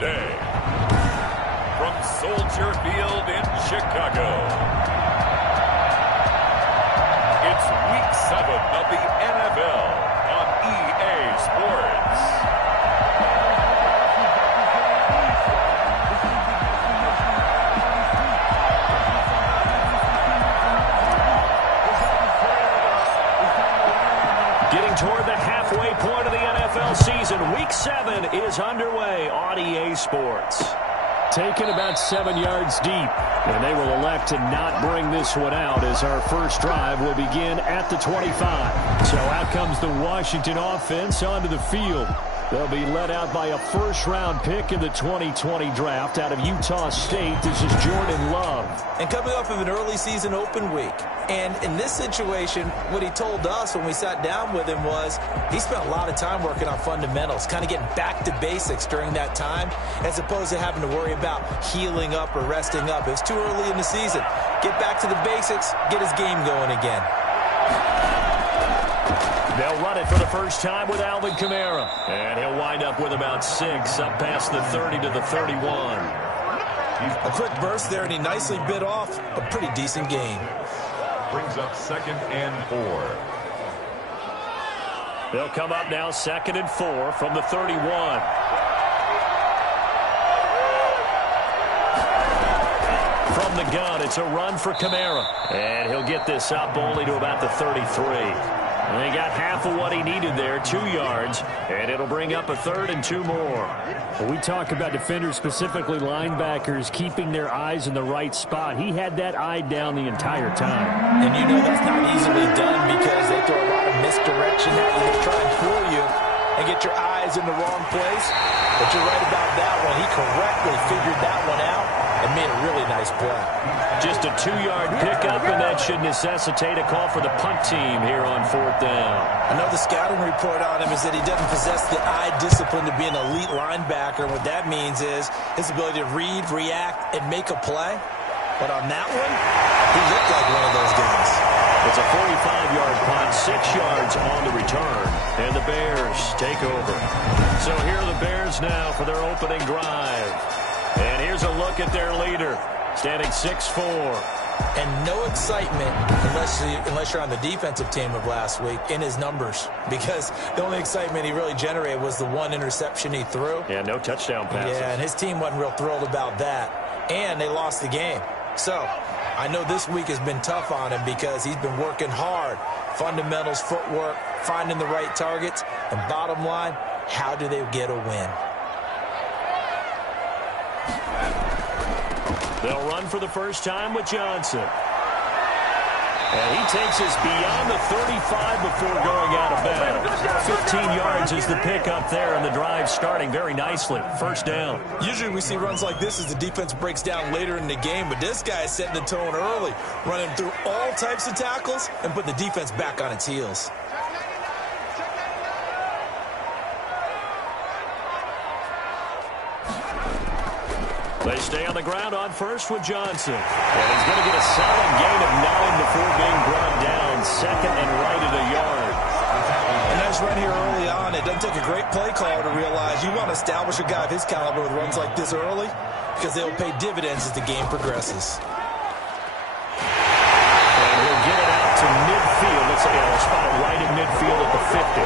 today, from Soldier Field in Chicago, it's Week 7 of the NFL on EA Sports. Getting toward the halfway point of the NFL season, Week 7 is underway on EA Sports. Taken about 7 yards deep, and they will elect to not bring this one out as our first drive will begin at the 25. So out comes the Washington offense onto the field. They'll be led out by a first-round pick in the 2020 draft out of Utah State. This is Jordan Love. And coming off of an early season open week. And in this situation, what he told us when we sat down with him was he spent a lot of time working on fundamentals, kind of getting back to basics during that time, as opposed to having to worry about healing up or resting up. It was too early in the season. Get back to the basics, get his game going again. They'll run it for the first time with Alvin Kamara. And he'll wind up with about 6, up past the 30 to the 31. A quick burst there, and he nicely bit off a pretty decent gain. Brings up 2nd and 4. They'll come up now 2nd and 4 from the 31. From the gun, it's a run for Kamara. And he'll get this up only to about the 33. And he got half of what he needed there, 2 yards, and it'll bring up a 3rd and 2 more. Well, we talk about defenders, specifically linebackers, keeping their eyes in the right spot. He had that eye down the entire time. And you know that's not easily done because they throw a lot of misdirection at you. They try and fool you and get your eyes in the wrong place. But you're right about that one. He correctly figured that one out and made a really nice play. Just a 2-yard pickup, and that should necessitate a call for the punt team here on 4th down. I know the scouting report on him is that he doesn't possess the eye discipline to be an elite linebacker. What that means is his ability to read, react, and make a play. But on that one, he looked like one of those guys. It's a 45-yard punt, 6 yards on the return, and the Bears take over. So here are the Bears now for their opening drive. And here's a look at their leader, standing 6'4". And no excitement, unless you're on the defensive team of last week, in his numbers. Because the only excitement he really generated was the one interception he threw. Yeah, no touchdown passes. Yeah, and his team wasn't real thrilled about that. And they lost the game. So I know this week has been tough on him because he's been working hard. Fundamentals, footwork, finding the right targets. And bottom line, how do they get a win? They'll run for the first time with Johnson. And he takes us beyond the 35 before going out of bounds. 15 yards is the pickup there, and the drive starting very nicely. First down. Usually we see runs like this as the defense breaks down later in the game, but this guy is setting the tone early, running through all types of tackles and putting the defense back on its heels. They stay on the ground on first with Johnson. And he's going to get a solid gain of 9 before being brought down. 2nd and right at a yard. A nice run here early on. It doesn't take a great play caller to realize you want to establish a guy of his caliber with runs like this early because they'll pay dividends as the game progresses. And he'll get it out to midfield. Let's say a spot right at midfield at the 50.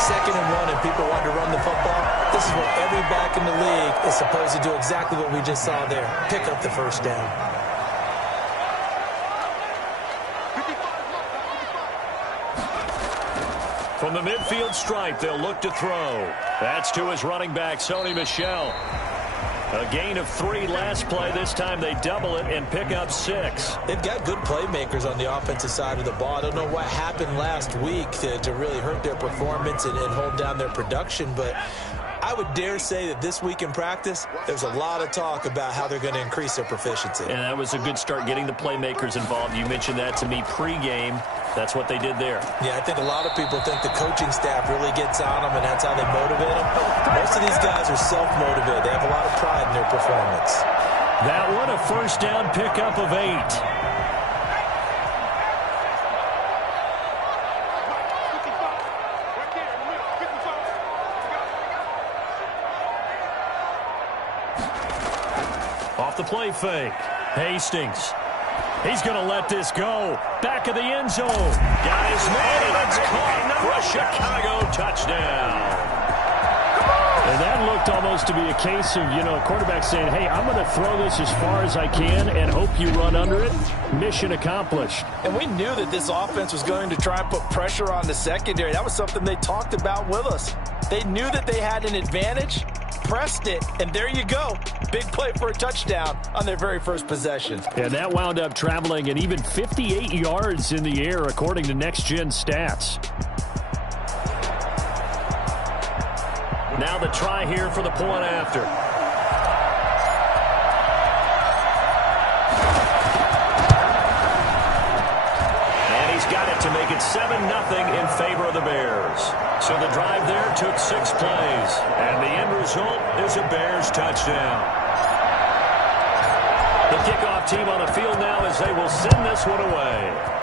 2nd and 1 and people want to run the football. This is what every back in the league is supposed to do, exactly what we just saw there. Pick up the first down. From the midfield stripe, they'll look to throw. That's to his running back, Sony Michel. A gain of 3 last play. This time they double it and pick up 6. They've got good playmakers on the offensive side of the ball. I don't know what happened last week to really hurt their performance and hold down their production, but I would dare say that this week in practice, there's a lot of talk about how they're going to increase their proficiency. And that was a good start getting the playmakers involved. You mentioned that to me pregame. That's what they did there. Yeah, I think a lot of people think the coaching staff really gets on them, and that's how they motivate them. Most of these guys are self-motivated. They have a lot of pride in their performance. That one, a first down pickup of 8. the play fake. Hastings. He's going to let this go. Back of the end zone. Got his man, and it's caught for a Chicago touchdown. And that looked almost to be a case of, a quarterback saying, hey, I'm going to throw this as far as I can and hope you run under it. Mission accomplished. And we knew that this offense was going to try and put pressure on the secondary. That was something they talked about with us. They knew that they had an advantage, pressed it, and there you go. Big play for a touchdown on their very first possession. And that wound up traveling an even 58 yards in the air, according to Next Gen Stats. Now the try here for the point after. And he's got it to make it 7-0 in favor of the Bears. So the drive there took 6 plays. And the end result is a Bears touchdown. The kickoff team on the field now as they will send this one away.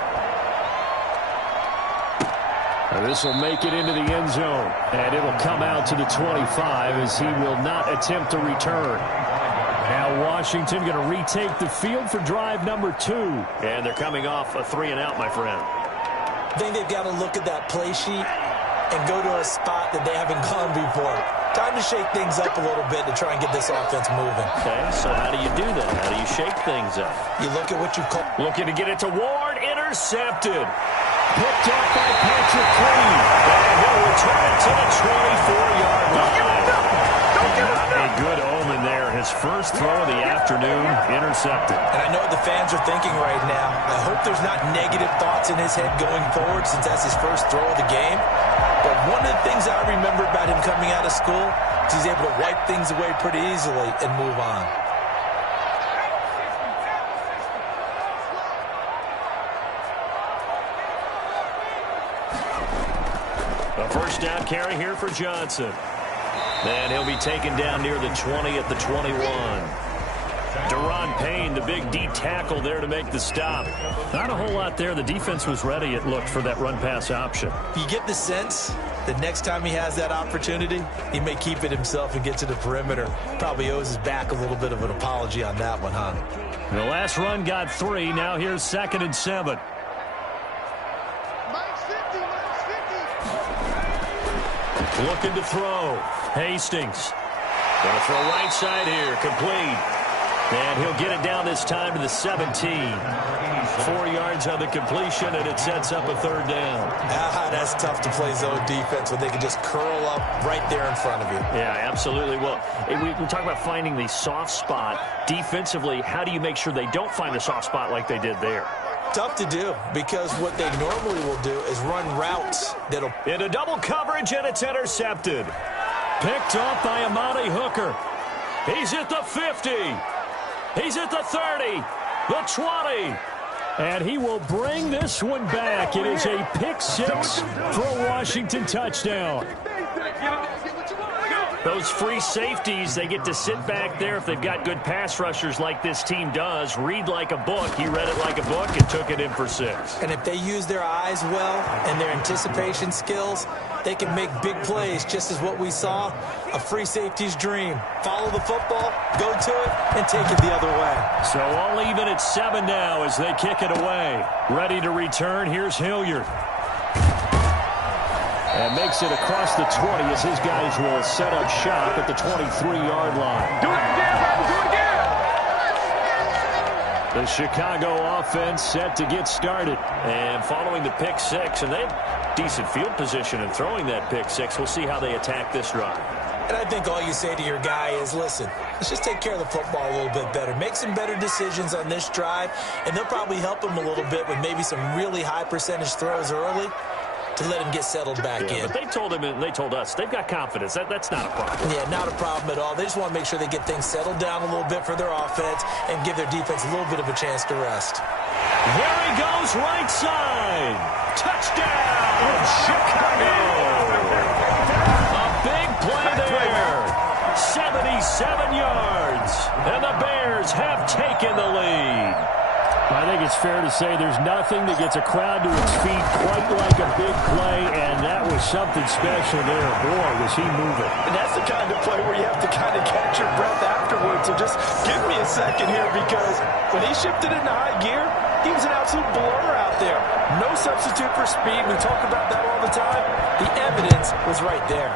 This will make it into the end zone, and it'll come out to the 25 as he will not attempt to return. Now Washington going to retake the field for drive number 2. And they're coming off a 3-and-out, my friend. I think they've got to look at that play sheet and go to a spot that they haven't gone before. Time to shake things up a little bit to try and get this offense moving. Okay, so how do you do that? How do you shake things up? You look at what you call... Looking to get it to Ward. Intercepted. Picked up by Patrick Queen. And he'll return it to the 24-yard line. Not a good omen there. His first throw of the afternoon, intercepted. And I know what the fans are thinking right now. I hope there's not negative thoughts in his head going forward since that's his first throw of the game. But one of the things I remember about him coming out of school is he's able to wipe things away pretty easily and move on. A first down carry here for Johnson. And he'll be taken down near the 20 at the 21. Deron Payne, the big D tackle there to make the stop. Not a whole lot there. The defense was ready, it looked, for that run-pass option. You get the sense that next time he has that opportunity, he may keep it himself and get to the perimeter. Probably owes his back a little bit of an apology on that one, huh? The last run got 3. Now here's 2nd and 7. Looking to throw. Hastings. Going to throw right side here. Complete. And he'll get it down this time to the 17. 4 yards on the completion, and it sets up a 3rd down. That's tough to play zone defense when they can just curl up right there in front of you. Yeah, absolutely. Well, we talk about finding the soft spot. Defensively, how do you make sure they don't find the soft spot like they did there? Tough to do, because what they normally will do is run routes that'll... Into double coverage, and it's intercepted. Picked off by Amani Hooker. He's at the 50. He's at the 30. The 20. And he will bring this one back. It is a pick 6 for a Washington touchdown. Those free safeties, they get to sit back there if they've got good pass rushers like this team does. Read like a book. He read it like a book and took it in for 6. And if they use their eyes well and their anticipation skills, they can make big plays, just as what we saw, a free safety's dream. Follow the football, go to it, and take it the other way. So all even at 7 now as they kick it away. Ready to return, here's Hilliard. And makes it across the 20 as his guys will set up shop at the 23-yard line. Do it again, Robert, do it again! The Chicago offense set to get started. And following the pick 6, and they have decent field position in throwing that pick 6. We'll see how they attack this drive. And I think all you say to your guy is, listen, let's just take care of the football a little bit better. Make some better decisions on this drive, and they'll probably help him a little bit with maybe some really high percentage throws early to let him get settled back in. But they told him and they told us they've got confidence. That's not a problem. Yeah, not a problem at all. They just want to make sure they get things settled down a little bit for their offense and give their defense a little bit of a chance to rest. There he goes, right side. Touchdown, Chicago. A big play there. 77 yards. And the Bears have taken the lead. I think it's fair to say there's nothing that gets a crowd to its feet quite like a big play, and that was something special there. Boy, was he moving. And that's the kind of play where you have to kind of catch your breath afterwards. So just give me a second here, because when he shifted into high gear, he was an absolute blur out there. No substitute for speed. We talk about that all the time. The evidence was right there.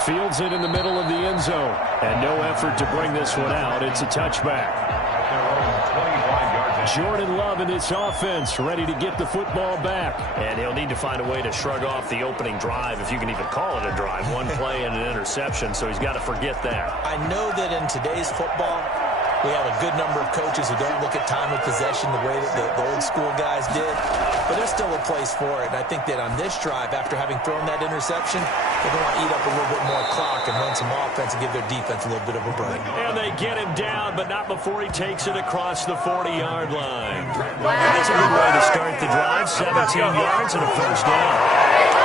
Fields it in the middle of the end zone. And no effort to bring this one out. It's a touchback. Jordan Love in this offense, ready to get the football back. And he'll need to find a way to shrug off the opening drive, if you can even call it a drive. One play and an interception, so he's got to forget that. I know that in today's football, we have a good number of coaches who don't look at time of possession the way that the old school guys did. But there's still a place for it. And I think that on this drive, after having thrown that interception, they're going to eat up a little bit more clock and run some offense and give their defense a little bit of a break. And they get him down, but not before he takes it across the 40-yard line. That's a good way to start the drive. 17 yards and a first down.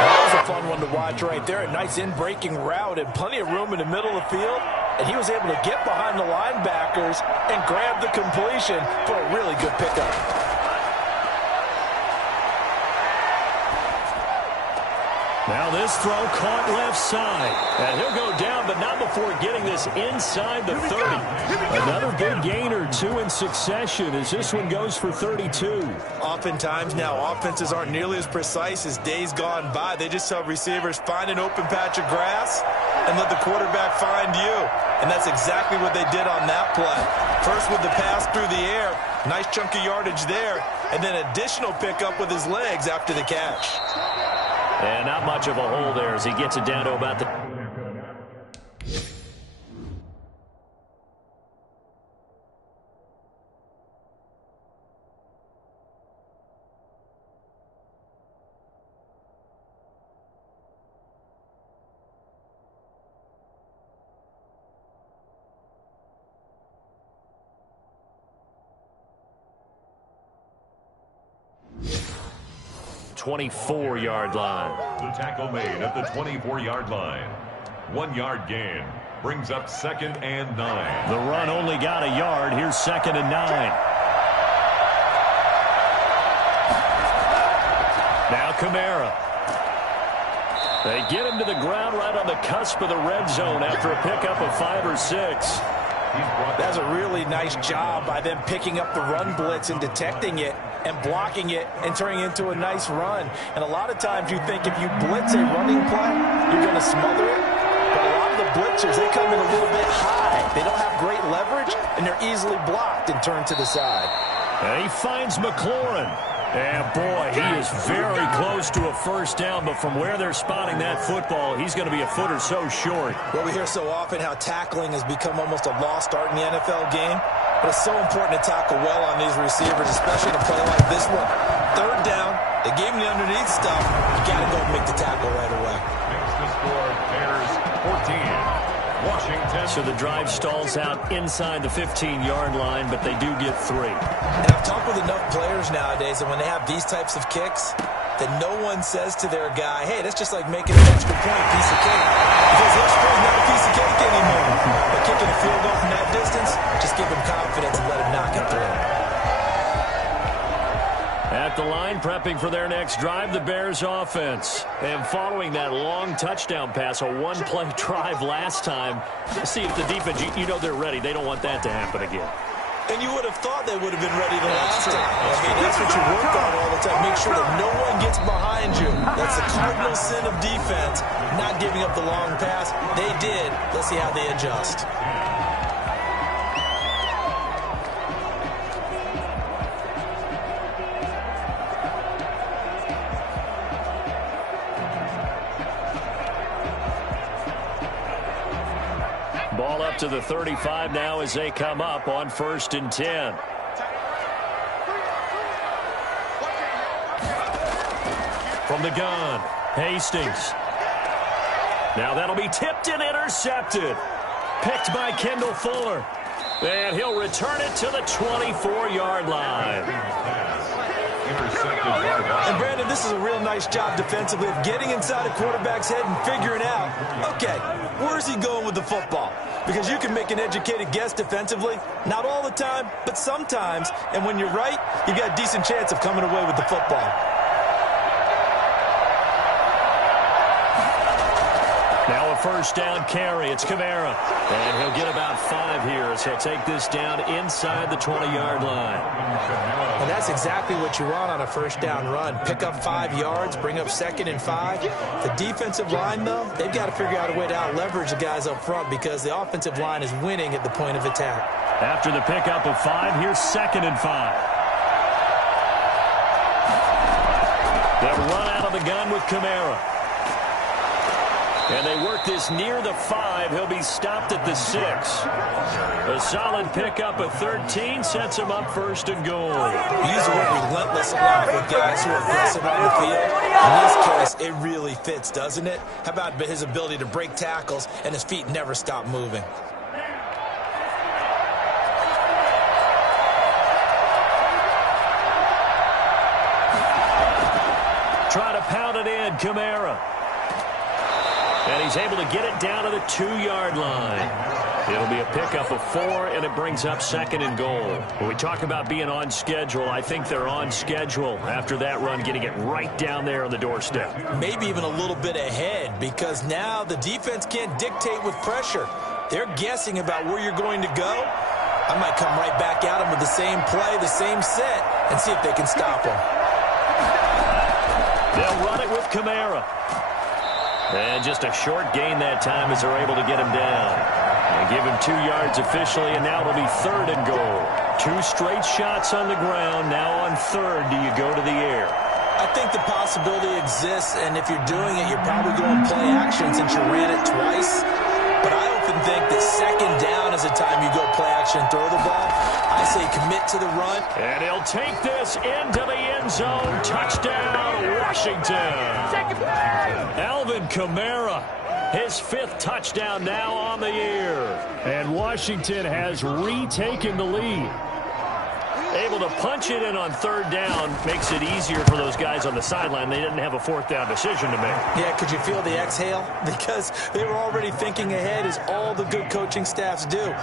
That was a fun one to watch right there. A nice in-breaking route and plenty of room in the middle of the field. And he was able to get behind the linebackers and grab the completion for a really good pickup. Now this throw caught left side. And he'll go down, but not before getting this inside the 30. Another big gain or two in succession as this one goes for 32. Oftentimes now, offenses aren't nearly as precise as days gone by. They just tell receivers, find an open patch of grass and let the quarterback find you. And that's exactly what they did on that play. First with the pass through the air, nice chunk of yardage there, and then additional pickup with his legs after the catch. And not much of a hole there as he gets it down to about the... ...24-yard line. The tackle made at the 24-yard line. 1 yard gain brings up 2nd and 9. The run only got a yard. Here's 2nd and 9. Now Kamara. They get him to the ground right on the cusp of the red zone after a pickup of 5 or 6. That's a really nice job by them picking up the run blitz and detecting it and blocking it and turning it into a nice run. And a lot of times you think if you blitz a running play, you're going to smother it. But a lot of the blitzers, they come in a little bit high. They don't have great leverage, and they're easily blocked and turned to the side. And he finds McLaurin. And boy, he is very close to a first down, but from where they're spotting that football, he's going to be a foot or so short. Well, we hear so often how tackling has become almost a lost art in the NFL game, but it's so important to tackle well on these receivers, especially in a play like this one. 3rd down, they gave him the underneath stuff. You got to go and make the tackle right away. Makes the score Bears 14. Washington. So the drive stalls out inside the 15-yard line, but they do get 3. And I've talked with enough players nowadays that when they have these types of kicks, that no one says to their guy, hey, that's just like making an extra point piece of cake. Because the extra point is not a piece of cake anymore. But kicking a field goal from that distance, just give him confidence and let him knock it through. At the line, prepping for their next drive, the Bears offense. And following that long touchdown pass, a one-play drive last time, see if the defense, you know they're ready. They don't want that to happen again. And you would have thought they would have been ready the last time. I mean, that's what you work on all the time. Make sure that no one gets behind you. That's the cardinal sin of defense, not giving up the long pass. They did. Let's see how they adjust. Ball up to the 35 now as they come up on 1st and 10. From the gun, Hastings. Now that'll be tipped and intercepted. Picked by Kendall Fuller. And he'll return it to the 24-yard line. And Brandon, this is a real nice job defensively of getting inside a quarterback's head and figuring out, okay, where's he going with the football? Because you can make an educated guess defensively, not all the time, but sometimes. And when you're right, you've got a decent chance of coming away with the football. Now a first down carry. It's Kamara. And he'll get about 5 here as he'll take this down inside the 20-yard line. And that's exactly what you want on a first down run. Pick up 5 yards, bring up 2nd and 5. The defensive line, though, they've got to figure out a way to out-leverage the guys up front because the offensive line is winning at the point of attack. After the pickup of 5, here's 2nd and 5. They'll run out of the gun with Kamara. And they work this near the 5. He'll be stopped at the 6. A solid pickup of 13 sets him up 1st and goal. You use the word relentless a lot with guys who are aggressive on the field. In this case, it really fits, doesn't it? How about his ability to break tackles and his feet never stop moving? Try to pound it in, Kamara. And he's able to get it down to the 2-yard line. It'll be a pickup of 4, and it brings up 2nd and goal. When we talk about being on schedule, I think they're on schedule after that run, getting it right down there on the doorstep. Maybe even a little bit ahead, because now the defense can't dictate with pressure. They're guessing about where you're going to go. I might come right back at them with the same play, the same set, and see if they can stop them. They'll run it with Kamara. And just a short gain that time as they're able to get him down. And give him 2 yards officially, and now it'll be 3rd and goal. 2 straight shots on the ground. Now on 3rd, do you go to the air? I think the possibility exists, and if you're doing it, you're probably going play action since you ran it twice. But I often think that 2nd down is the time you go play action and throw the ball. I say commit to the run. And he'll take this into the end zone. Touchdown, Washington. Alvin Kamara, his 5th touchdown now on the year. And Washington has retaken the lead. Able to punch it in on 3rd down makes it easier for those guys on the sideline. They didn't have a 4th down decision to make. Yeah, could you feel the exhale? Because they were already thinking ahead, as all the good coaching staffs do.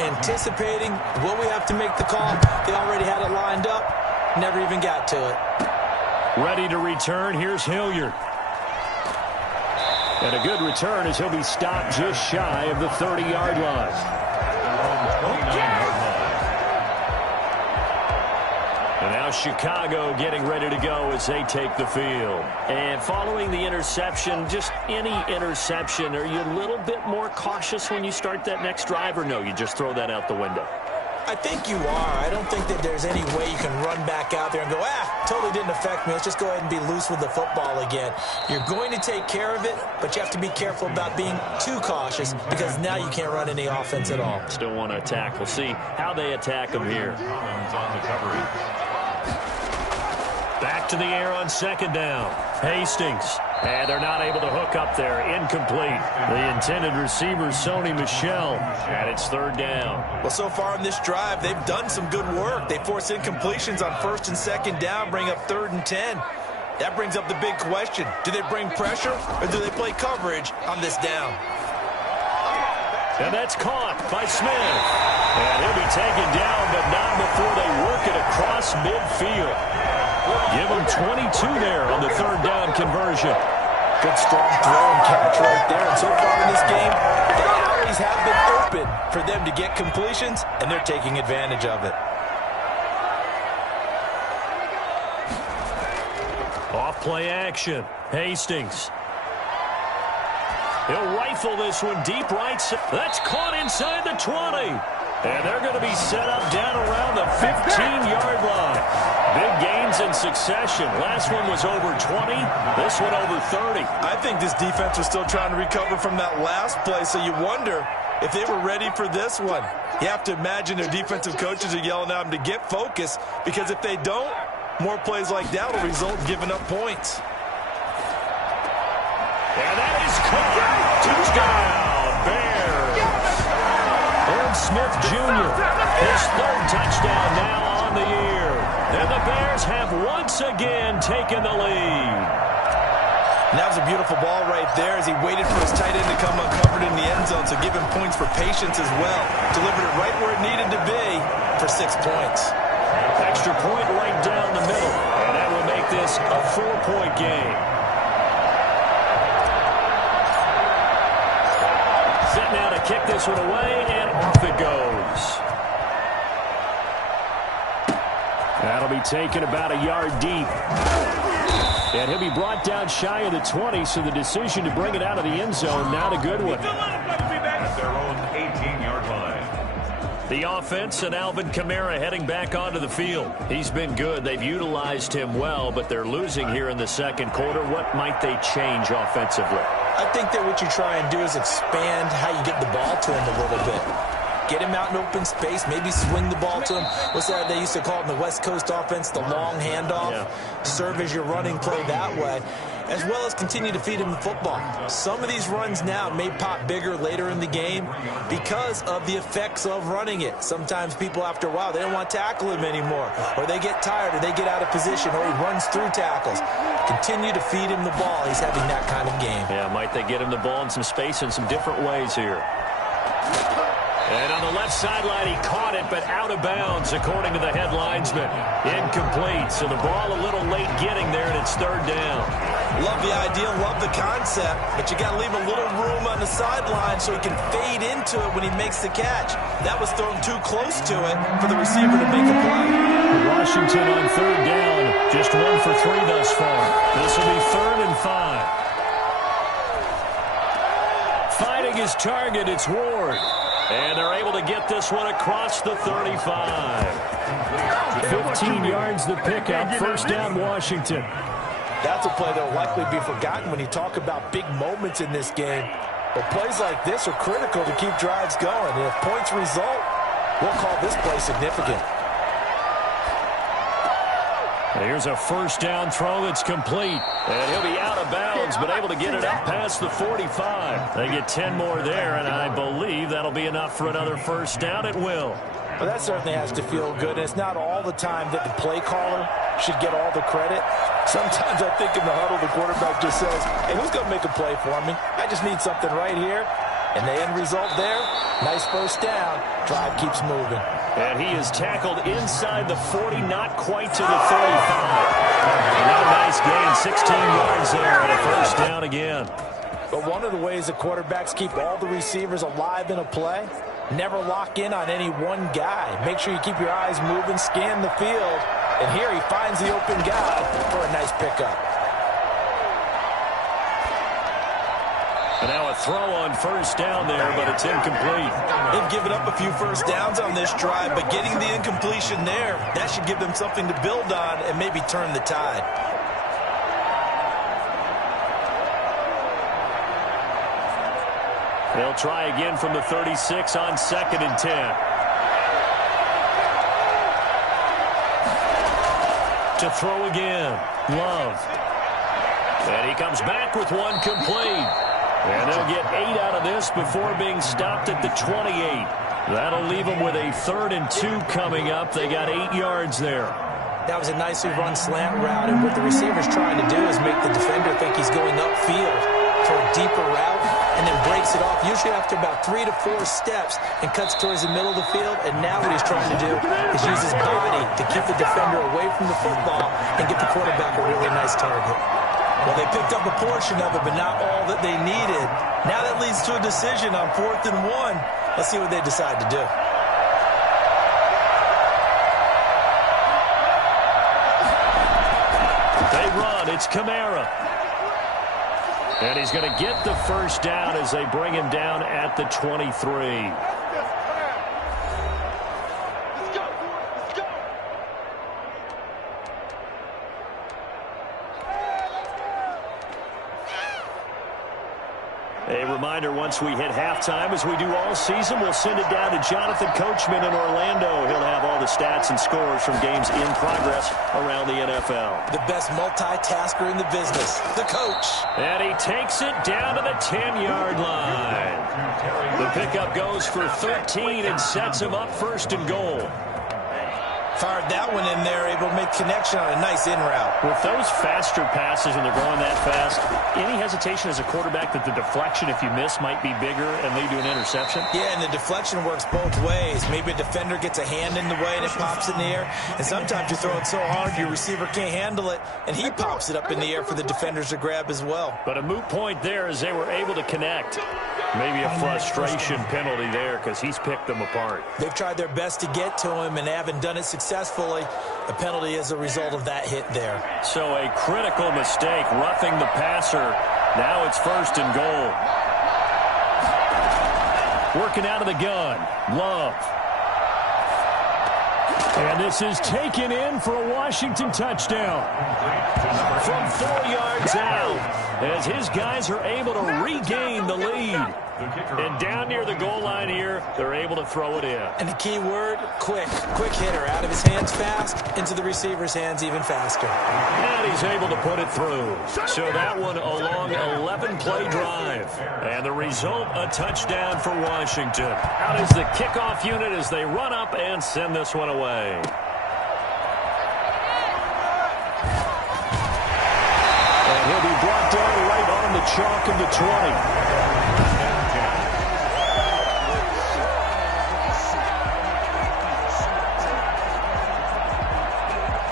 Anticipating, will we have to make the call? They already had it lined up. Never even got to it. Ready to return. Here's Hilliard. And a good return as he'll be stopped just shy of the 30-yard line. And now Chicago getting ready to go as they take the field. And following the interception, just any interception, are you a little bit more cautious when you start that next drive, or no, you just throw that out the window? I think you are. I don't think that there's any way you can run back out there and go, totally didn't affect me. Let's just go ahead and be loose with the football again. You're going to take care of it, but you have to be careful about being too cautious because now you can't run any offense at all. Still want to attack. We'll see how they attack them here. Back to the air on 2nd down. Hastings. And they're not able to hook up there. Incomplete. The intended receiver, Sony Michel. And it's 3rd down. Well, so far in this drive, they've done some good work. They force incompletions on 1st and 2nd down, bring up 3rd and 10. That brings up the big question. Do they bring pressure or do they play coverage on this down? And that's caught by Smith. And he'll be taken down, but not before they work it across midfield. Give him 22 there on the 3rd down conversion. Good strong throw and catch right there. And so far in this game, they always have been open for them to get completions, and they're taking advantage of it. Off play action. Hastings. He'll rifle this one deep right. That's caught inside the 20. And they're going to be set up down around the 15-yard line. Big gains in succession. Last one was over 20. This one over 30. I think this defense was still trying to recover from that last play, so you wonder if they were ready for this one. You have to imagine their defensive coaches are yelling at them to get focused, because if they don't, more plays like that will result in giving up points. And that is caught. Touchdown, Bears. Irv Smith Jr., his 3rd touchdown now on the year. And the Bears have once again taken the lead. And that was a beautiful ball right there as he waited for his tight end to come uncovered in the end zone, so give him points for patience as well. Delivered it right where it needed to be for 6 points. Extra point right down the middle. And that will make this a 4-point game. set now to kick this one away, and off it goes. That'll be taken about a yard deep. And he'll be brought down shy of the 20, so the decision to bring it out of the end zone, not a good one. At their own 18-yard line. The offense and Alvin Kamara heading back onto the field. He's been good. They've utilized him well, but they're losing here in the second quarter. What might they change offensively? I think that what you try and do is expand how you get the ball to him a little bit. Get him out in open space, maybe swing the ball to him. What's that they used to call it in the West Coast offense, the long handoff? Yeah. Serve as your running play that way, as well as continue to feed him the football. Some of these runs now may pop bigger later in the game because of the effects of running it. Sometimes people, after a while, they don't want to tackle him anymore, or they get tired, or they get out of position, or he runs through tackles. Continue to feed him the ball. He's having that kind of game. Yeah, might they get him the ball in some space in some different ways here. And on the left sideline, he caught it, but out of bounds, according to the head linesman. Incomplete, so the ball a little late getting there, and it's third down. Love the idea, love the concept, but you got to leave a little room on the sideline so he can fade into it when he makes the catch. That was thrown too close to it for the receiver to make a play. Washington on third down, just 1 for 3 thus far. This will be 3rd and 5. Finding his target, it's Ward. And they're able to get this one across the 35. 15 yards the pickup. First down, Washington. That's a play that will likely be forgotten when you talk about big moments in this game. But plays like this are critical to keep drives going. And if points result, we'll call this play significant. Here's a first down throw that's complete. And he'll be out of bounds, but able to get it up past the 45. They get 10 more there, and I believe that'll be enough for another first down. It will. Well, that certainly has to feel good. And it's not all the time that the play caller should get all the credit. Sometimes I think in the huddle, the quarterback just says, hey, who's going to make a play for me? I just need something right here. And the end result there, nice first down. Drive keeps moving. And he is tackled inside the 40, not quite to the 35. Another nice gain, 16 yards there, and a first down again. But one of the ways the quarterbacks keep all the receivers alive in a play, never lock in on any one guy. Make sure you keep your eyes moving, scan the field. And here he finds the open guy for a nice pickup. And now a throw on first down there, but it's incomplete. They've given up a few first downs on this drive, but getting the incompletion there, that should give them something to build on and maybe turn the tide. They'll try again from the 36 on 2nd and 10. To throw again, Love. And he comes back with one complete. And they'll get 8 out of this before being stopped at the 28. That'll leave them with a 3rd and 2 coming up. They got 8 yards there. That was a nicely run slant route, and what the receiver's trying to do is make the defender think he's going upfield for a deeper route, and then breaks it off, usually after about 3 to 4 steps, and cuts towards the middle of the field. And now what he's trying to do is use his body to keep the defender away from the football and get the quarterback a really nice target. Well, they picked up a portion of it, but not all that they needed. Now that leads to a decision on 4th and 1. Let's see what they decide to do. They run. It's Kamara. And he's going to get the first down as they bring him down at the 23. A reminder, once we hit halftime, as we do all season, we'll send it down to Jonathan Coachman in Orlando. He'll have all the stats and scores from games in progress around the NFL. The best multitasker in the business, the coach. And he takes it down to the 10-yard line. The pickup goes for 13 and sets him up 1st and goal. Fired that one in there, able to make connection on a nice in route. With those faster passes when they're going that fast, any hesitation as a quarterback that the deflection, if you miss, might be bigger and lead to an interception? Yeah, and the deflection works both ways. Maybe a defender gets a hand in the way and it pops in the air. And sometimes you throw it so hard your receiver can't handle it, and he pops it up in the air for the defenders to grab as well. But a moot point there as they were able to connect. Maybe a frustration penalty there because he's picked them apart. They've tried their best to get to him and haven't done it successfully. A penalty as a result of that hit there. So a critical mistake, roughing the passer. Now it's 1st and goal. Working out of the gun, Love. And this is taken in for a Washington touchdown. From 4 yards out, as his guys are able to regain the lead. And down near the goal line here, they're able to throw it in. And the key word, quick. Quick hitter. Out of his hands fast, into the receiver's hands even faster. And he's able to put it through. So that one a long 11-play drive. And the result, a touchdown for Washington. Out is the kickoff unit as they run up and send this one away. And he'll be brought down right on the chalk of the 20.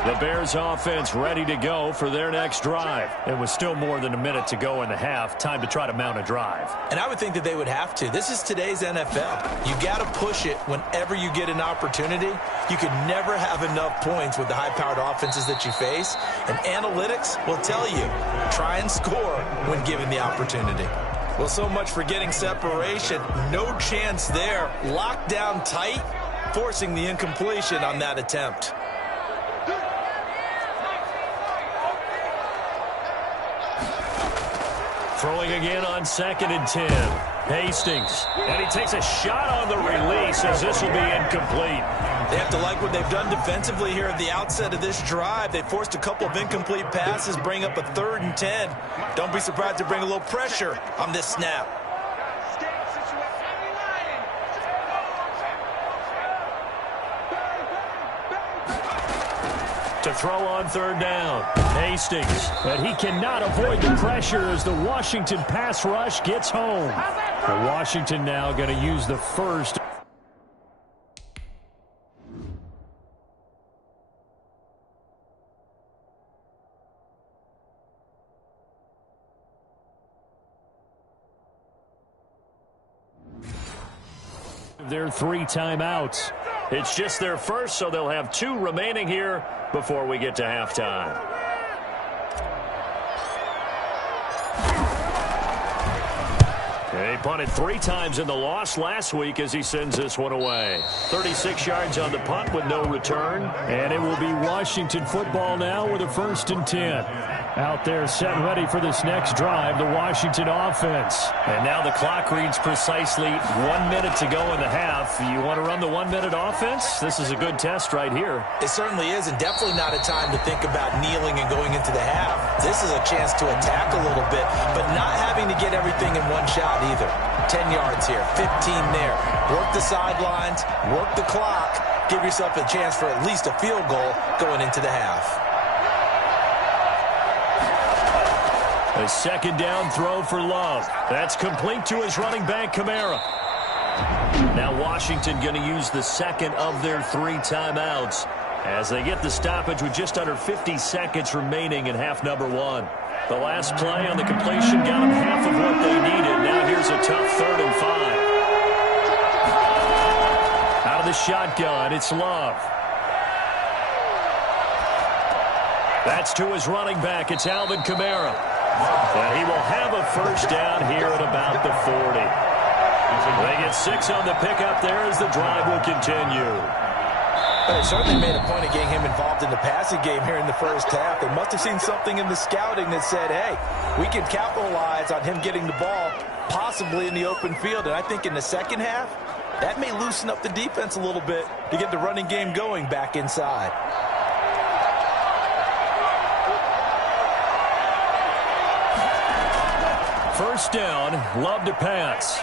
The Bears offense ready to go for their next drive. It was still more than a minute to go in the half. Time to try to mount a drive. And I would think that they would have to. This is today's NFL. You got to push it whenever you get an opportunity. You can never have enough points with the high-powered offenses that you face. And analytics will tell you, try and score when given the opportunity. Well, so much for getting separation. No chance there. Locked down tight, forcing the incompletion on that attempt. Throwing again on 2nd and 10. Hastings. And he takes a shot on the release as this will be incomplete. They have to like what they've done defensively here at the outset of this drive. They forced a couple of incomplete passes, bring up a 3rd and 10. Don't be surprised to bring a little pressure on this snap. To throw on 3rd down. Hastings. And he cannot avoid the pressure as the Washington pass rush gets home. And Washington now going to use the first. Their 3 timeouts. It's just their first, so they'll have 2 remaining here before we get to halftime. He punted 3 times in the loss last week as he sends this one away. 36 yards on the punt with no return. And it will be Washington football now with a 1st and 10. Out there set ready for this next drive, the Washington offense. And now the clock reads precisely 1 minute to go in the half. You want to run the 1-minute offense? This is a good test right here. It certainly is, and definitely not a time to think about kneeling and going into the half. This is a chance to attack a little bit, but not having to get everything in one shot either. 10 yards here, 15 there. Work the sidelines, work the clock. Give yourself a chance for at least a field goal going into the half. A 2nd down throw for Love. That's complete to his running back, Kamara. Now Washington going to use the 2nd of their 3 timeouts as they get the stoppage with just under 50 seconds remaining in half number 1. The last play on the completion got them half of what they needed. Now here's a tough 3rd and 5. Out of the shotgun, it's Love. That's to his running back. It's Alvin Kamara. And he will have a 1st down here at about the 40. They get 6 on the pickup there as the drive will continue. But they certainly made a point of getting him involved in the passing game here in the first half. They must have seen something in the scouting that said, hey, we can capitalize on him getting the ball possibly in the open field. And I think in the second half, that may loosen up the defense a little bit to get the running game going back inside. First down, Love to pass.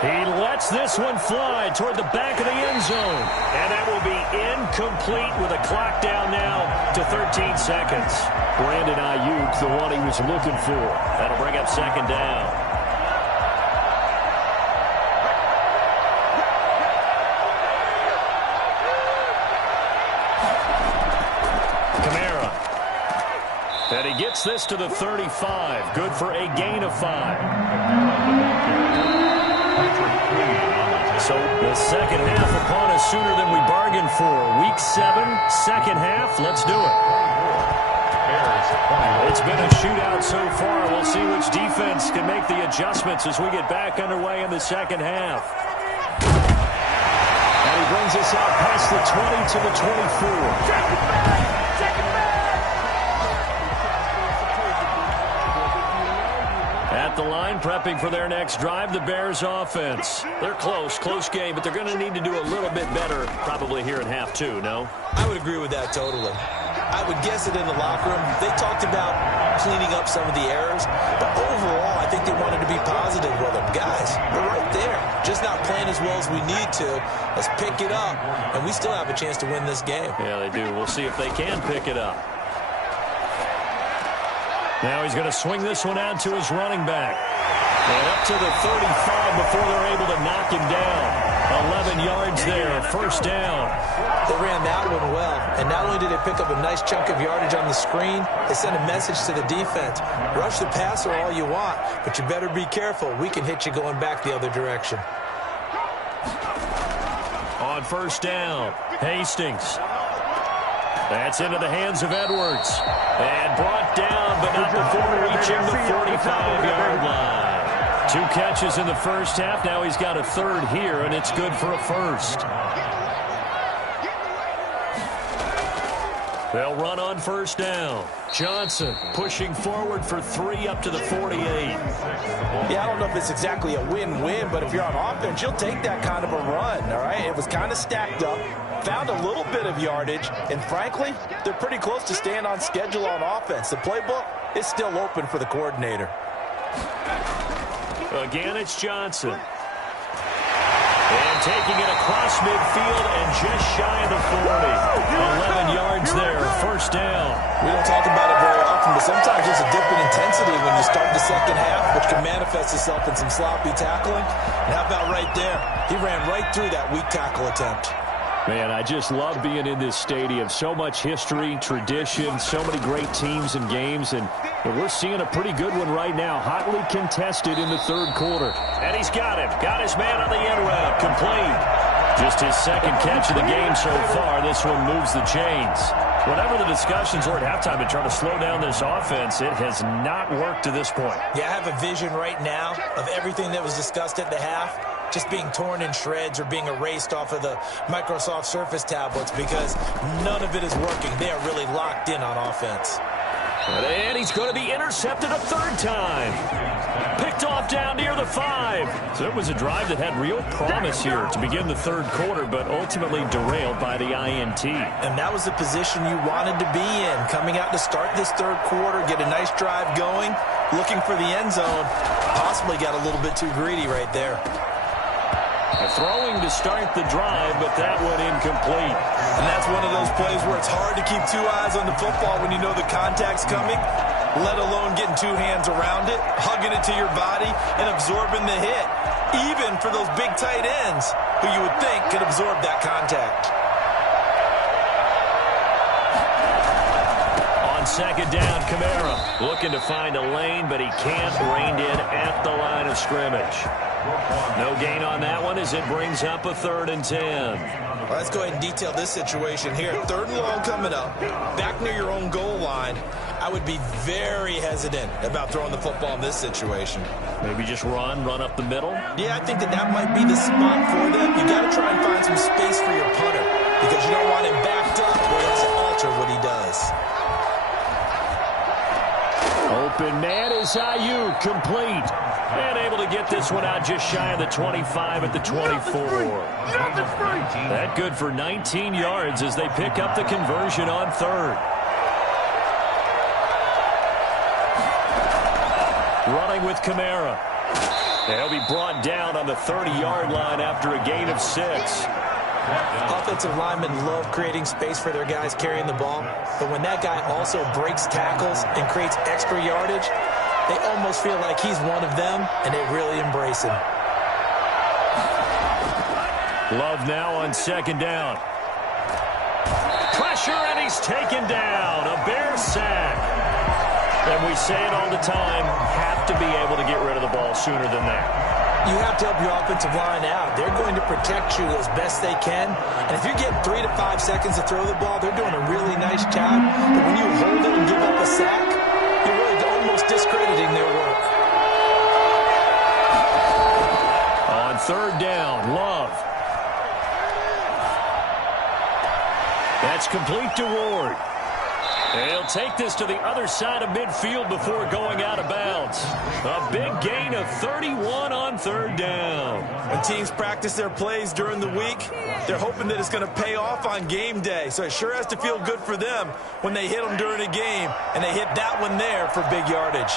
He lets this one fly toward the back of the end zone. And that will be incomplete with a clock down now to 13 seconds. Brandon Ayuk, the one he was looking for. That'll bring up 2nd down. And he gets this to the 35. Good for a gain of 5. So the second half upon us sooner than we bargained for. Week 7, second half. Let's do it. It's been a shootout so far. We'll see which defense can make the adjustments as we get back underway in the second half. And he brings us out past the 20 to the 24. At the line, prepping for their next drive, the Bears offense. They're close game, but they're going to need to do a little bit better probably here in half 2, no? I would agree with that totally. I would guess it in the locker room. They talked about cleaning up some of the errors, but overall, I think they wanted to be positive with them. Guys, we're right there. Just not playing as well as we need to. Let's pick it up, and we still have a chance to win this game. Yeah, they do. We'll see if they can pick it up. Now he's going to swing this one out to his running back. And up to the 35 before they're able to knock him down. 11 yards there, first down. They ran that one well, and not only did they pick up a nice chunk of yardage on the screen, they sent a message to the defense. Rush the passer all you want, but you better be careful. We can hit you going back the other direction. On first down, Hastings. That's into the hands of Edwards. And brought down, but not before reaching the 45-yard line. 2 catches in the first half. Now he's got a third here, and it's good for a first. They'll run on first down. Johnson pushing forward for 3 up to the 48. Yeah, I don't know if it's exactly a win-win, but if you're on offense, you'll take that kind of a run, all right? It was kind of stacked up, found a little bit of yardage, and frankly, they're pretty close to staying on schedule on offense. The playbook is still open for the coordinator. Again, it's Johnson. And taking it across midfield and just shy of the 40. 11 yards there, first down. We don't talk about it very often, but sometimes there's a dip in intensity when you start the second half, which can manifest itself in some sloppy tackling. And how about right there? He ran right through that weak tackle attempt. Man, I just love being in this stadium. So much history, tradition, so many great teams and games, and we're seeing a pretty good one right now. Hotly contested in the third quarter. And he's got him. Got his man on the end route. Complete. Just his second catch of the game so far. This one moves the chains. Whatever the discussions were at halftime to try to slow down this offense, it has not worked to this point. Yeah, I have a vision right now of everything that was discussed at the half just being torn in shreds or being erased off of the Microsoft Surface tablets because none of it is working. They are really locked in on offense. And he's going to be intercepted a third time. Picked off down near the 5. So it was a drive that had real promise here to begin the third quarter, but ultimately derailed by the INT. And that was the position you wanted to be in. Coming out to start this third quarter, get a nice drive going, looking for the end zone. Possibly got a little bit too greedy right there. Throwing to start the drive, but that went incomplete. And that's one of those plays where it's hard to keep 2 eyes on the football when you know the contact's coming, let alone getting 2 hands around it, hugging it to your body, and absorbing the hit, even for those big tight ends who you would think could absorb that contact. On second down, Kamara looking to find a lane, but he can't. Reined in at the line of scrimmage. No gain on that one as it brings up a 3rd and 10. Well, let's go ahead and detail this situation here. 3rd and long coming up, back near your own goal line. I would be very hesitant about throwing the football in this situation. Maybe just run up the middle? Yeah, I think that might be the spot for them. You got to try and find some space for your punter because you don't want him backed up where he has to alter what he does. Open man is Ayuk, complete. And able to get this one out just shy of the 25 at the 24. That good for 19 yards as they pick up the conversion on 3rd. Running with Kamara. They'll be brought down on the 30-yard line after a gain of 6. Offensive linemen love creating space for their guys carrying the ball, but when that guy also breaks tackles and creates extra yardage, they almost feel like he's one of them, and they really embrace him. Love now on second down. Pressure, and he's taken down. A Bear sack. And we say it all the time, have to be able to get rid of the ball sooner than that. You have to help your offensive line out. They're going to protect you as best they can. And if you're getting 3 to 5 seconds to throw the ball, they're doing a really nice job. But when you hold it and give up a sack, you're really almost discrediting their work. On third down, Love. That's complete to Ward. And he'll take this to the other side of midfield before going out of bounds. A big gain of 31 on third down. When teams practice their plays during the week, they're hoping that it's going to pay off on game day. So it sure has to feel good for them when they hit them during a game, and they hit that one there for big yardage.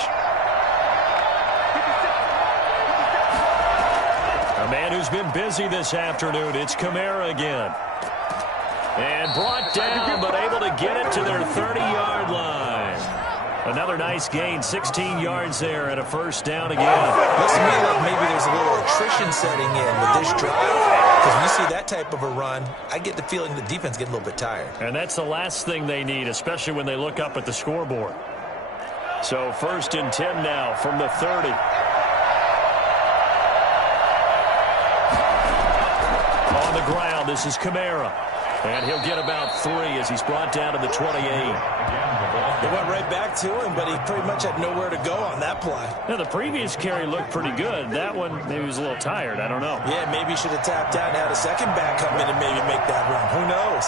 A man who's been busy this afternoon, it's Kamara again. And brought down, but able to get it to their 30-yard line. Another nice gain, 16 yards there, and a first down again. Looks to me like maybe there's a little attrition setting in with this drive. Because when you see that type of a run, I get the feeling the defense getting a little bit tired. And that's the last thing they need, especially when they look up at the scoreboard. So 1st and 10 now from the 30. On the ground, this is Kamara. And he'll get about 3 as he's brought down to the 28. They went right back to him, but he pretty much had nowhere to go on that play. Now, the previous carry looked pretty good. That one, maybe he was a little tired. I don't know. Yeah, maybe he should have tapped out and had a second back come in and maybe make that run. Who knows?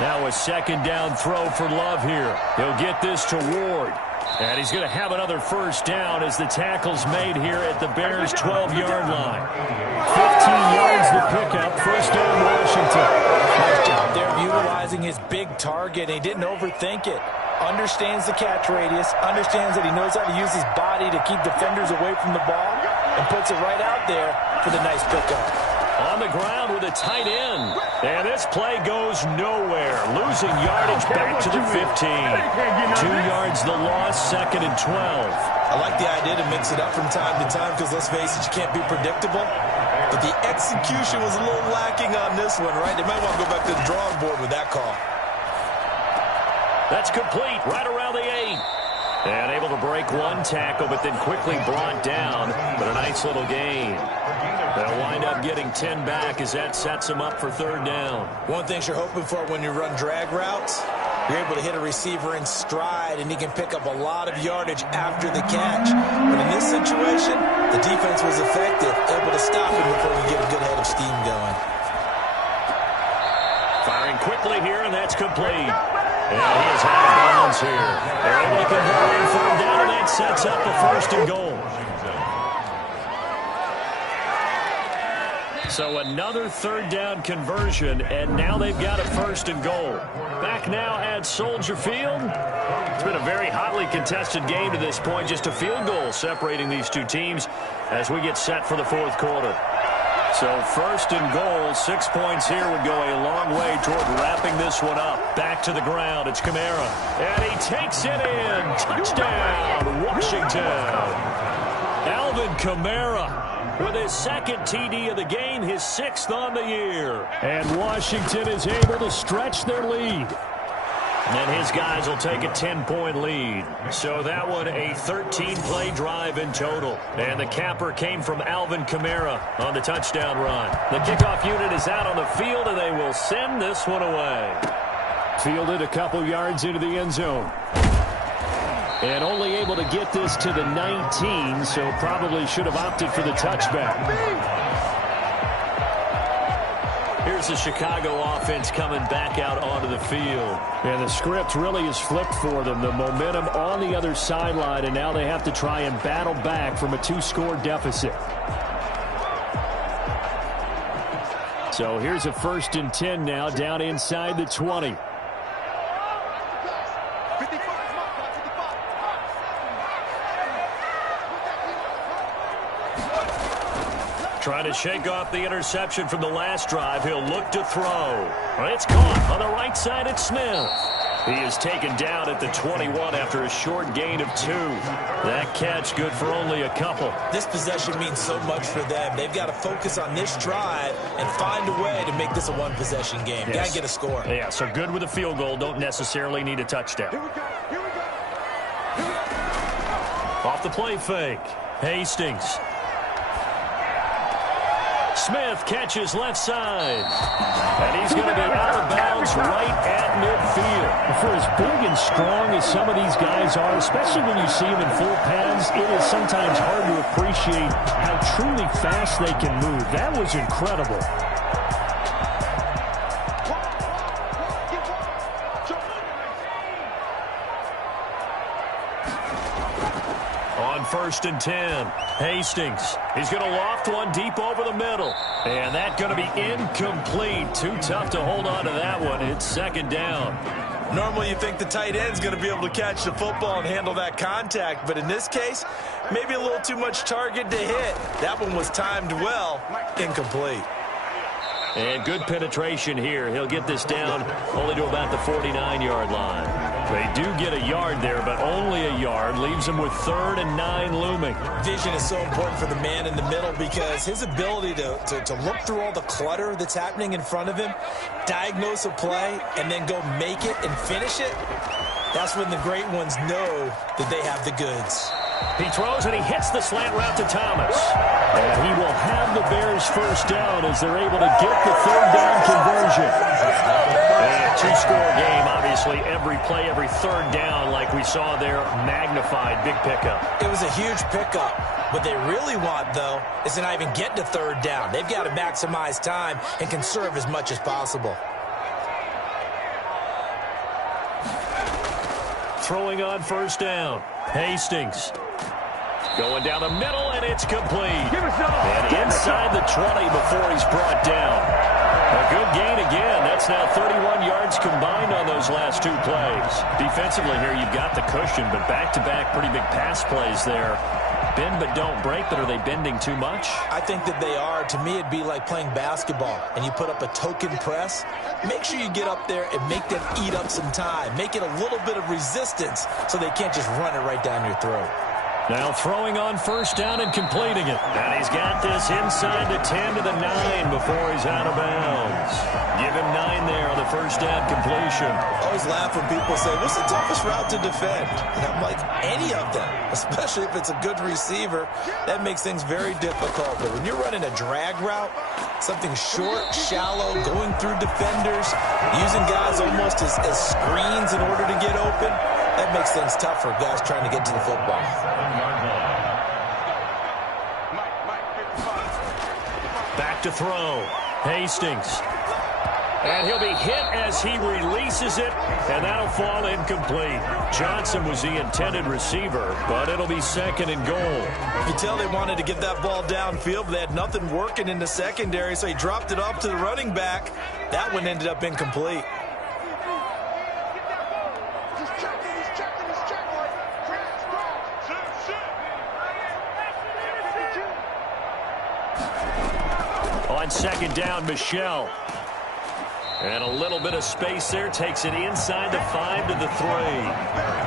Now a second down throw for Love here. He'll get this to Ward. And he's going to have another first down as the tackle's made here at the Bears' 12-yard line. 15 yards the pickup. First down, Washington. Nice job there of utilizing his big target. He didn't overthink it. Understands the catch radius. Understands that he knows how to use his body to keep defenders away from the ball. And puts it right out there for the nice pickup. On the ground with a tight end. And this play goes nowhere. Losing yardage back to the 15. 2 yards the loss, 2nd and 12. I like the idea to mix it up from time to time because, let's face it, you can't be predictable. But the execution was a little lacking on this one, right? They might want to go back to the drawing board with that call. That's complete right around the 8. And able to break one tackle, but then quickly brought down. But a nice little gain. They'll wind up getting 10 back as that sets them up for third down. One thing you're hoping for when you run drag routes, you're able to hit a receiver in stride, and he can pick up a lot of yardage after the catch. But in this situation, the defense was effective, able to stop him before he get a good head of steam going. Firing quickly here, and that's complete. And he is out of bounds here. They're able to convert in third down, and that sets up the 1st and goal. So another third down conversion, and now they've got a 1st and goal. Back now at Soldier Field. It's been a very hotly contested game to this point. Just a field goal separating these two teams as we get set for the 4th quarter. So 1st and goal, 6 points here would go a long way toward wrapping this one up. Back to the ground, it's Kamara. And he takes it in. Touchdown, Washington. Alvin Kamara with his 2nd TD of the game, his 6th on the year. And Washington is able to stretch their lead. And his guys will take a 10-point lead. So that one a 13-play drive in total. And the capper came from Alvin Kamara on the touchdown run. The kickoff unit is out on the field, and they will send this one away. Fielded a couple yards into the end zone. And only able to get this to the 19, so probably should have opted for the touchback. Here's the Chicago offense coming back out onto the field. And the script really is flipped for them. The momentum on the other sideline, and now they have to try and battle back from a 2-score deficit. So here's a 1st and 10 now, down inside the 20. Trying to shake off the interception from the last drive. He'll look to throw. It's caught on the right side at Smith. He is taken down at the 21 after a short gain of 2. That catch good for only a couple. This possession means so much for them. They've got to focus on this drive and find a way to make this a one-possession game. Yes. Got to get a score. Yeah, so good with a field goal. Don't necessarily need a touchdown. Off the play fake. Hastings. Smith catches left side. And he's going to be out of bounds right at midfield. For as big and strong as some of these guys are, especially when you see them in full pads, it is sometimes hard to appreciate how truly fast they can move. That was incredible. On 1st and 10, Hastings. He's going to loft one deep over the middle. And that's going to be incomplete. Too tough to hold on to that one. It's 2nd down. Normally you think the tight end's going to be able to catch the football and handle that contact, but in this case, maybe a little too much target to hit. That one was timed well, incomplete. And good penetration here. He'll get this down only to about the 49-yard line. They do get a yard there, but only a yard. Leaves them with 3rd and 9 looming. Vision is so important for the man in the middle because his ability to look through all the clutter that's happening in front of him, diagnose a play, and then go make it and finish it, that's when the great ones know that they have the goods. He throws and he hits the slant route to Thomas. And he will have the Bears 1st down as they're able to get the 3rd down conversion. And 2-score game, obviously. Every play, every 3rd down, like we saw there, magnified. Big pickup. It was a huge pickup. What they really want, though, is to not even get to 3rd down. They've got to maximize time and conserve as much as possible. Throwing on 1st down. Hastings. Going down the middle, and it's complete. And inside the 20 before he's brought down. A good gain again. That's now 31 yards combined on those last 2 plays. Defensively here, you've got the cushion, but back-to-back pretty big pass plays there. Bend but don't break, but are they bending too much? I think that they are. To me, it'd be like playing basketball, and you put up a token press. Make sure you get up there and make them eat up some time. Make it a little bit of resistance so they can't just run it right down your throat. Now throwing on 1st down and completing it. And he's got this inside the 10 to the 9 before he's out of bounds. Give him 9 there on the 1st down completion. I always laugh when people say, what's the toughest route to defend? And I'm like, any of them, especially if it's a good receiver. That makes things very difficult. But when you're running a drag route, something short, shallow, going through defenders, using guys almost as screens in order to get open, that makes things tough for guys trying to get to the football. Back to throw. Hastings. And he'll be hit as he releases it, and that'll fall incomplete. Johnson was the intended receiver, but it'll be 2nd and goal. You can tell they wanted to get that ball downfield, but they had nothing working in the secondary, so he dropped it off to the running back. That one ended up incomplete. On 2nd down, Michel. And a little bit of space there. Takes it inside the 5 to the 3.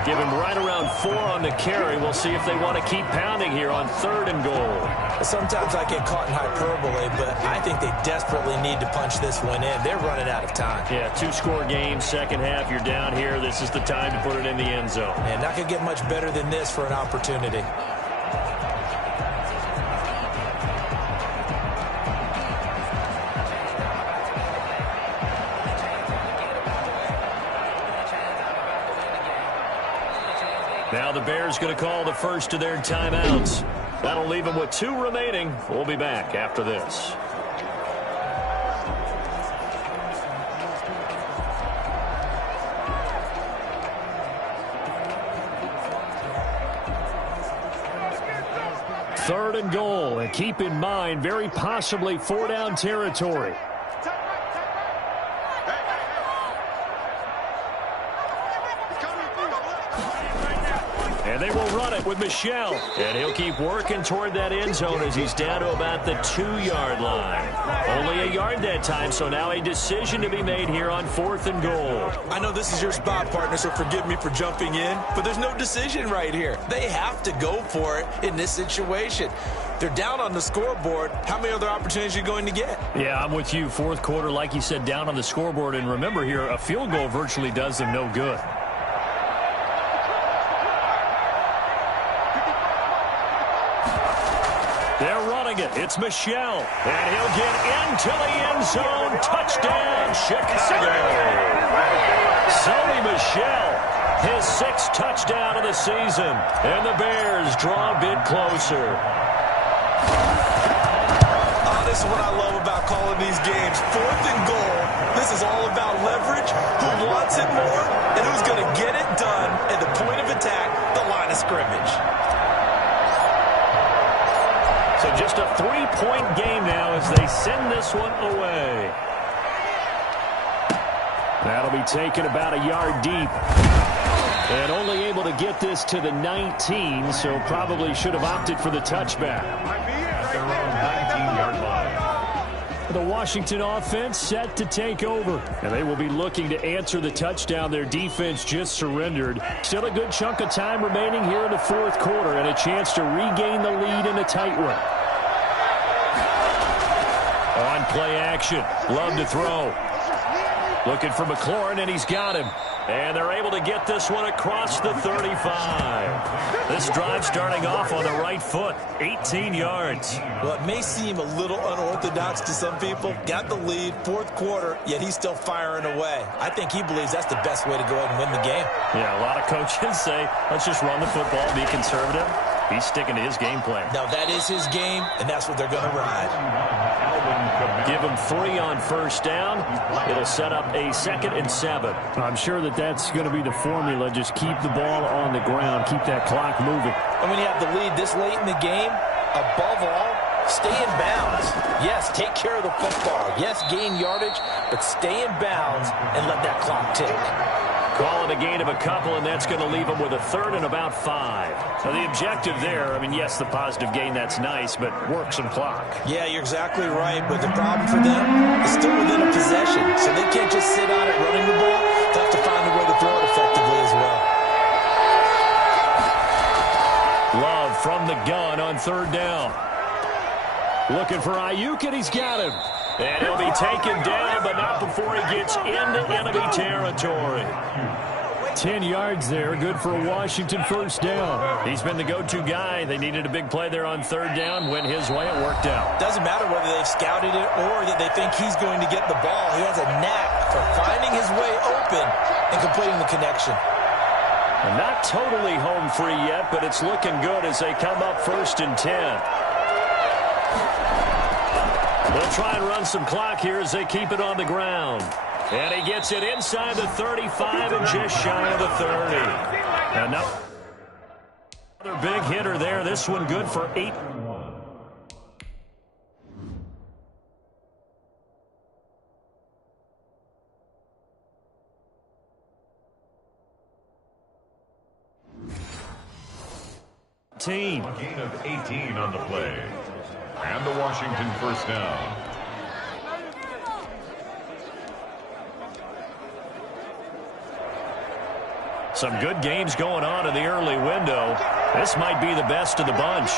Give him right around 4 on the carry. We'll see if they want to keep pounding here on 3rd and goal. Sometimes I get caught in hyperbole, but I think they desperately need to punch this one in. They're running out of time. Yeah, 2-score game, 2nd half. You're down here. This is the time to put it in the end zone. And not going to get much better than this for an opportunity. Now the Bears going to call the first of their timeouts. That'll leave them with 2 remaining. We'll be back after this. Third and goal, and keep in mind, very possibly 4-down territory. And they will run it with Michel. And he'll keep working toward that end zone as he's down to about the 2-yard line. Only a yard that time, so now a decision to be made here on 4th and goal. I know this is your spot, partner, so forgive me for jumping in, but there's no decision right here. They have to go for it in this situation. They're down on the scoreboard. How many other opportunities are you going to get? Yeah, I'm with you. 4th quarter, like you said, down on the scoreboard. And remember here, a field goal virtually does them no good. bring it. It's Michel. And he'll get into the end zone. Touchdown, Chicago. Sony Michel, his 6th touchdown of the season. And the Bears draw a bit closer. This is what I love about calling these games. 4th and goal. This is all about leverage, who wants it more, and who's going to get it done at the point of attack, the line of scrimmage. So just a 3-point game now as they send this one away. That'll be taken about a yard deep. And only able to get this to the 19, so probably should have opted for the touchback. At their own 19-yard line. The Washington offense set to take over. And they will be looking to answer the touchdown their defense just surrendered. Still a good chunk of time remaining here in the 4th quarter and a chance to regain the lead in a tight one. On play action. Love to throw. Looking for McLaurin, and he's got him. And they're able to get this one across the 35. This drive starting off on the right foot. 18 yards. Well, it may seem a little unorthodox to some people. Got the lead, 4th quarter, yet he's still firing away. I think he believes that's the best way to go ahead and win the game. Yeah, a lot of coaches say, let's just run the football, be conservative. He's sticking to his game plan. Now, that is his game, and that's what they're going to ride. Give him 3 on 1st down. It'll set up a 2nd and 7. I'm sure that's going to be the formula. Just keep the ball on the ground. Keep that clock moving. And when you have the lead this late in the game, above all, stay in bounds. Yes, take care of the football. Yes, gain yardage, but stay in bounds and let that clock tick. Call it a gain of a couple, and that's going to leave them with a 3rd and about 5. Now, the objective there, I mean, yes, the positive gain, that's nice, but work some clock. Yeah, you're exactly right, but the problem for them is still within a possession, so they can't just sit on it running the ball. They have to find a way to throw it effectively as well. Love from the gun on 3rd down. Looking for Ayuk, and he's got him. And he'll be taken down, but not before he gets into enemy territory. 10 yards there, good for a Washington 1st down. He's been the go-to guy. They needed a big play there on 3rd down. Went his way, it worked out. Doesn't matter whether they've scouted it or that they think he's going to get the ball. He has a knack for finding his way open and completing the connection. And not totally home free yet, but it's looking good as they come up 1st and 10. They'll try and run some clock here as they keep it on the ground. And he gets it inside the 35 and just shy of the 30. And now, another big hitter there. This one good for 8. A gain of 18 on the play. And the Washington 1st down. Some good games going on in the early window. This might be the best of the bunch.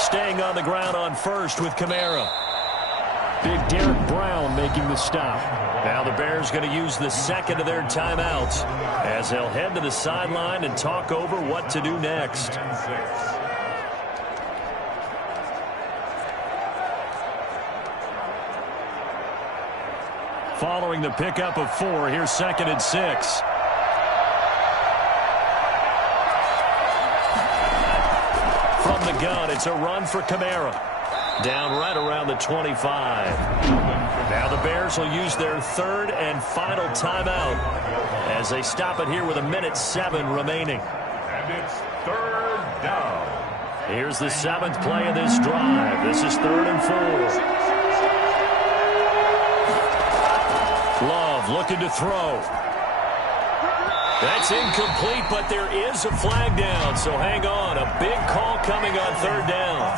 Staying on the ground on 1st with Kamara. Big Derek Brown making the stop. Now the Bears going to use the 2nd of their timeouts as they'll head to the sideline and talk over what to do next. Following the pickup of 4, here's 2nd and 6. From the gun, it's a run for Kamara. Down right around the 25. Now the Bears will use their 3rd and final timeout as they stop it here with 1:07 remaining. And it's 3rd down. Here's the 7th play of this drive. This is 3rd and 4. Love looking to throw. That's incomplete, but there is a flag down, so hang on. A big call coming on 3rd down.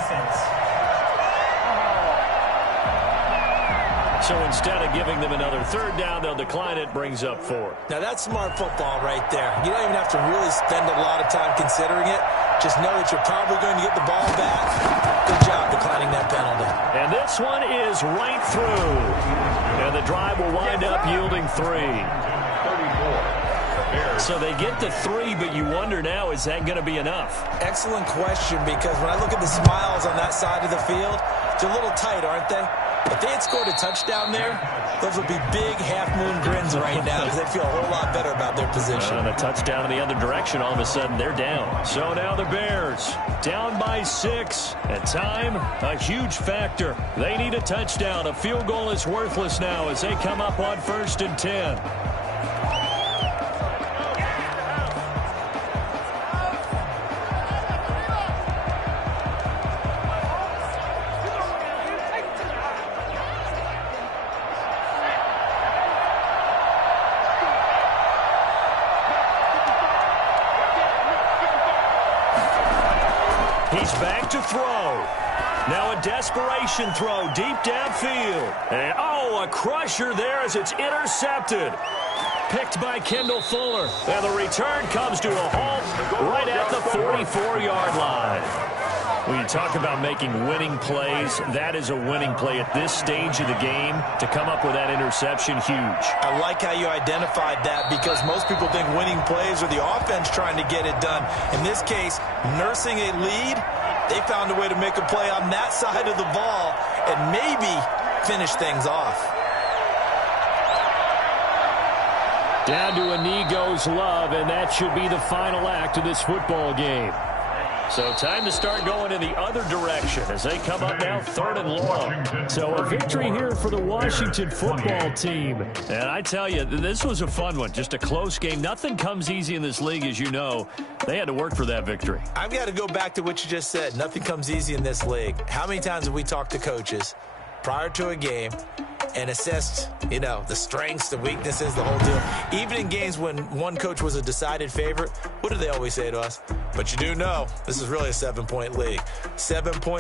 So instead of giving them another 3rd down, they'll decline it, brings up 4. Now, that's smart football right there. You don't even have to really spend a lot of time considering it. Just know that you're probably going to get the ball back. Good job declining that penalty. And this one is right through. And the drive will wind up yielding 3. 34. So they get the 3, but you wonder now, is that going to be enough? Excellent question, because when I look at the smiles on that side of the field, they're a little tight, aren't they? If they had scored a touchdown there, those would be big half-moon grins right now because they feel a whole lot better about their position. And a touchdown in the other direction, all of a sudden they're down. So now the Bears down by 6. And time, a huge factor. They need a touchdown. A field goal is worthless now as they come up on 1st and 10. He's back to throw. Now a desperation throw deep downfield. And, oh, a crusher there as it's intercepted. Picked by Kendall Fuller. And the return comes to a halt right at the 44-yard line. When you talk about making winning plays, that is a winning play at this stage of the game. To come up with that interception, huge. I like how you identified that, because most people think winning plays are the offense trying to get it done. In this case, nursing a lead, they found a way to make a play on that side of the ball and maybe finish things off. Down to a knee goes Love, and that should be the final act of this football game. So time to start going in the other direction as they come up now 3rd and long. So a victory here for the Washington football team. And I tell you, this was a fun one. Just a close game. Nothing comes easy in this league, as you know. They had to work for that victory. I've got to go back to what you just said. Nothing comes easy in this league. How many times have we talked to coaches prior to a game and assessed, you know, the strengths, the weaknesses, the whole deal? Even in games when one coach was a decided favorite, what do they always say to us? But you do know this is really a 7-point league. 7 points.